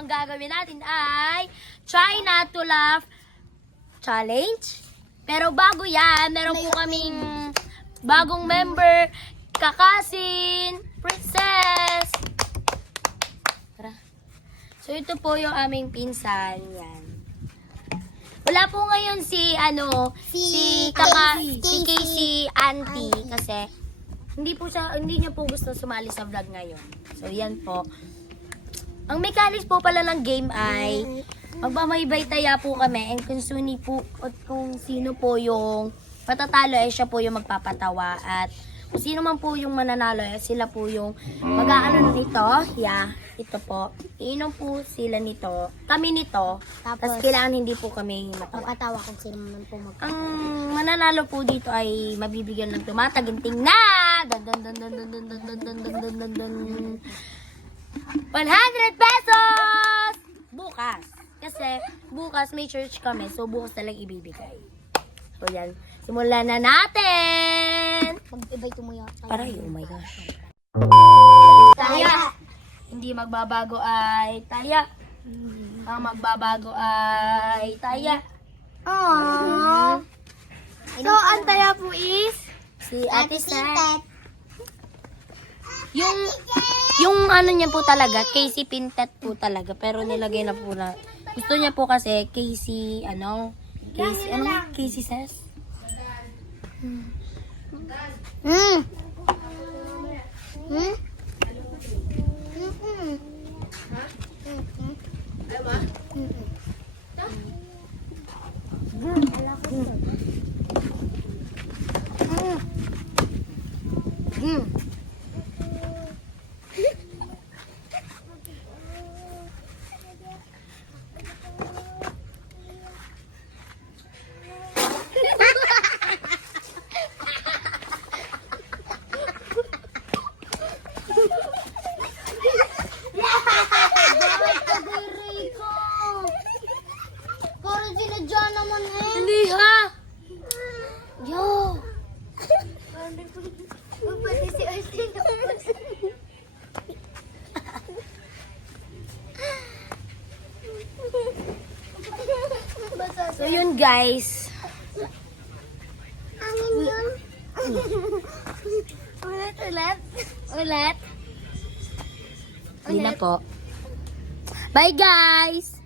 ang gagawin natin ay try not to laugh challenge. Pero bago yan, meron po kaming bagong member, Kakasin, Princess. Tara. So ito po yung aming pinsan, yan. Wala po ngayon si Casey Auntie kasi hindi niya po gusto sumali sa vlog ngayon. So yan po. Ang mechanics po pala ng game ay magmamaybay taya po kami and kung sino po yung patatalo ay siya po yung magpapatawa at kung sino man po yung mananalo ay sila po yung mag-aano nito. Yeah, ito po. Iinom po sila nito. Kami nito. Tapos kailangan hindi po kami matawa. Magkatawa kung sino man po Ang mananalo po dito ay mabibigyan ng tumataginting na dun, dun, dun, dun, dun, dun, dun, dun, dun, dun, dun, dun, dun, 100 pesos! Bukas. Kasi bukas may church kami. So bukas na lang ibibigay. So yan. Simulan na natin! Mag-ibay tumuya. Paray, oh my gosh. Taya! Hindi magbabago ay taya. Ang magbabago ay taya. Aww. So, ang taya po is si Ate Seth. Yung ano niya po talaga, Casey Pintet po talaga. Pero nilagay na po na. Gusto niya po kasi Casey Seth? Parang sinadya naman eh. Hindi ha! Yo! Pwede si Austin. So yun guys. Angin yun. Ulit. Hindi na po. Bye guys!